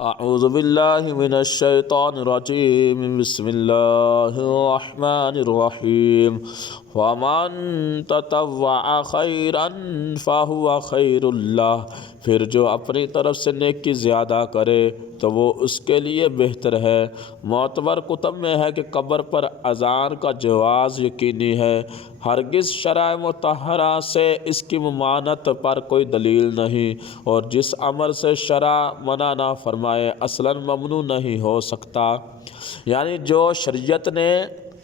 اعوذ باللہ من الشیطان الرجیم بسم اللہ الرحمن الرحیم ومن تطوع خیرا فہو خیر اللہ، پھر جو اپنی طرف سے نیکی زیادہ کرے تو وہ اس کے لیے بہتر ہے۔ معتبر کتب میں ہے کہ قبر پر اذان کا جواز یقینی ہے، ہرگز شرع مطہرہ سے اس کی ممانعت پر کوئی دلیل نہیں، اور جس عمل سے شرع منع نہ فرمائے اصلاً ممنوع نہیں ہو سکتا۔ یعنی جو شریعت نے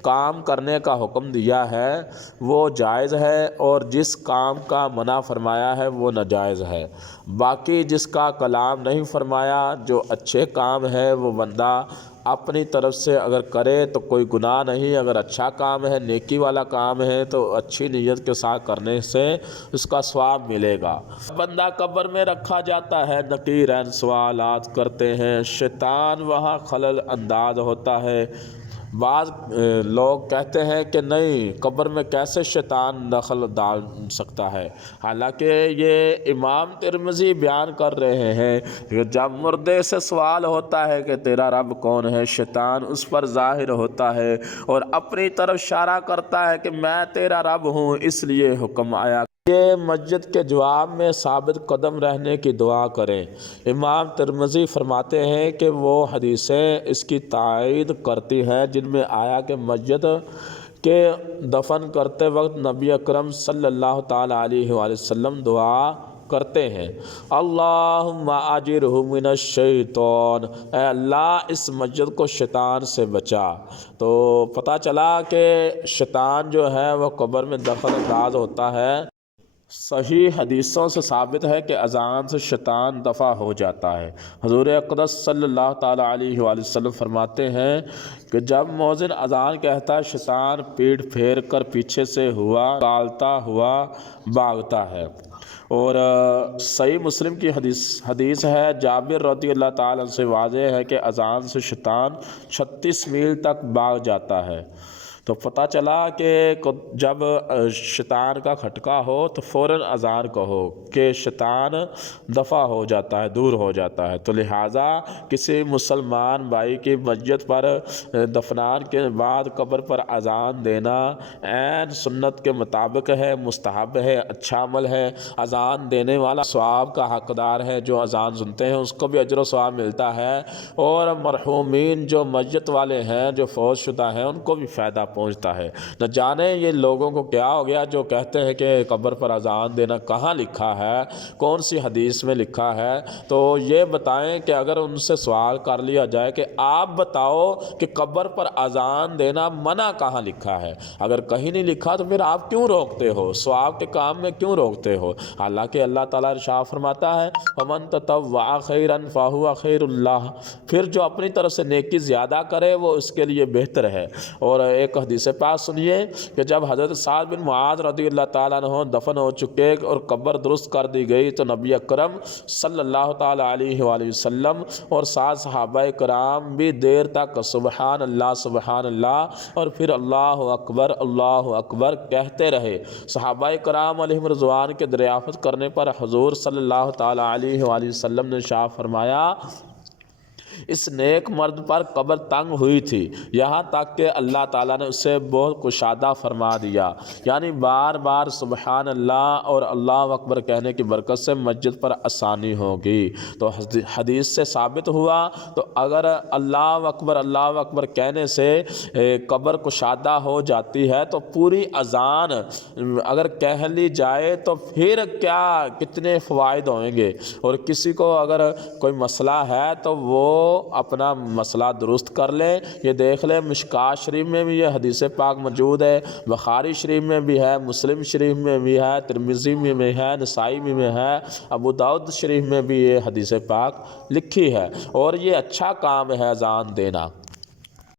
کام کرنے کا حکم دیا ہے وہ جائز ہے، اور جس کام کا منع فرمایا ہے وہ ناجائز ہے۔ باقی جس کا کلام نہیں فرمایا، جو اچھے کام ہے وہ بندہ اپنی طرف سے اگر کرے تو کوئی گناہ نہیں، اگر اچھا کام ہے، نیکی والا کام ہے تو اچھی نیت کے ساتھ کرنے سے اس کا ثواب ملے گا۔ بندہ قبر میں رکھا جاتا ہے، نقیرین سوالات کرتے ہیں، شیطان وہاں خلل انداز ہوتا ہے۔ بعض لوگ کہتے ہیں کہ نہیں، قبر میں کیسے شیطان دخل ڈال سکتا ہے، حالانکہ یہ امام ترمذی بیان کر رہے ہیں کہ جب مردے سے سوال ہوتا ہے کہ تیرا رب کون ہے، شیطان اس پر ظاہر ہوتا ہے اور اپنی طرف اشارہ کرتا ہے کہ میں تیرا رب ہوں، اس لیے حکم آیا یہ مسجد کے جواب میں ثابت قدم رہنے کی دعا کریں۔ امام ترمذی فرماتے ہیں کہ وہ حدیثیں اس کی تائید کرتی ہیں جن میں آیا کہ مسجد کے دفن کرتے وقت نبی اکرم صلی اللہ تعالیٰ علیہ وآلہ وسلم دعا کرتے ہیں، اللہم اجرہ من الشیطان، اے اللہ اس مسجد کو شیطان سے بچا۔ تو پتہ چلا کہ شیطان جو ہے وہ قبر میں دخل انداز ہوتا ہے۔ صحیح حدیثوں سے ثابت ہے کہ اذان سے شیطان دفع ہو جاتا ہے۔ حضور اقدس صلی اللہ تعالیٰ علیہ وآلہ وسلم فرماتے ہیں کہ جب مؤذن اذان کہتا ہے، شیطان پیٹھ پھیر کر پیچھے سے ڈالتا ہوا بھاگتا ہے۔ اور صحیح مسلم کی حدیث ہے، جابر رضی اللہ تعالیٰ عنہ سے واضح ہے کہ اذان سے شیطان 36 میل تک بھاگ جاتا ہے۔ تو پتہ چلا کہ جب شیطان کا کھٹکا ہو تو فوراً اذان کہو کہ شیطان دفع ہو جاتا ہے، دور ہو جاتا ہے۔ تو لہٰذا کسی مسلمان بھائی کی مسجد پر دفنان کے بعد قبر پر اذان دینا عین سنت کے مطابق ہے، مستحب ہے، اچھا عمل ہے۔ اذان دینے والا ثواب کا حقدار ہے، جو اذان سنتے ہیں اس کو بھی اجر و ثواب ملتا ہے، اور مرحومین جو مسجد والے ہیں، جو فوت شدہ ہیں، ان کو بھی فائدہ پہنچتا ہے۔ نہ جانے یہ لوگوں کو کیا ہو گیا جو کہتے ہیں کہ قبر پر اذان دینا کہاں لکھا ہے، کون سی حدیث میں لکھا ہے۔ تو یہ بتائیں کہ اگر ان سے سوال کر لیا جائے کہ آپ بتاؤ کہ قبر پر اذان دینا منع کہاں لکھا ہے، اگر کہیں نہیں لکھا تو پھر آپ کیوں روکتے ہو، ثواب کے کام میں کیوں روکتے ہو؟ حالانکہ اللہ تعالیٰ ارشاد فرماتا ہے وَمَن تَطَوَّعَ خَيْرًا فَهُوَ خَيْرُ اللَّهِ، پھر جو اپنی طرف سے نیکی زیادہ کرے وہ اس کے لیے بہتر ہے۔ اور ایک حدیث پاک سنیے کہ جب حضرت سعد بن معاذ رضی اللہ تعالیٰ عنہ دفن ہو چکے اور قبر درست کر دی گئی تو نبی اکرم صلی اللہ تعالیٰ علیہ وآلہ وسلم اور ساتھ صحابہ کرام بھی دیر تک سبحان اللہ سبحان اللہ اور پھر اللہ اکبر کہتے رہے۔ صحابہ کرام علیہم رضوان کے دریافت کرنے پر حضور صلی اللہ تعالیٰ علیہ وآلہ وسلم نے ارشاد فرمایا، اس نیک مرد پر قبر تنگ ہوئی تھی، یہاں تک کہ اللہ تعالیٰ نے اسے بہت کشادہ فرما دیا، یعنی بار بار سبحان اللہ اور اللہ اکبر کہنے کی برکت سے مسجد پر آسانی ہوگی۔ تو حدیث سے ثابت ہوا تو اگر اللہ اکبر کہنے سے قبر کشادہ ہو جاتی ہے تو پوری اذان اگر کہہ لی جائے تو پھر کیا کتنے فوائد ہوئیں گے۔ اور کسی کو اگر کوئی مسئلہ ہے تو وہ اپنا مسئلہ درست کر لے۔ یہ دیکھ لے مشکوٰۃ شریف میں بھی یہ حدیث پاک موجود ہے، بخاری شریف میں بھی ہے، مسلم شریف میں بھی ہے، ترمذی میں بھی ہے، نسائی میں بھی ہے، ابو داؤد شریف میں بھی یہ حدیث پاک لکھی ہے، اور یہ اچھا کام ہے اذان دینا۔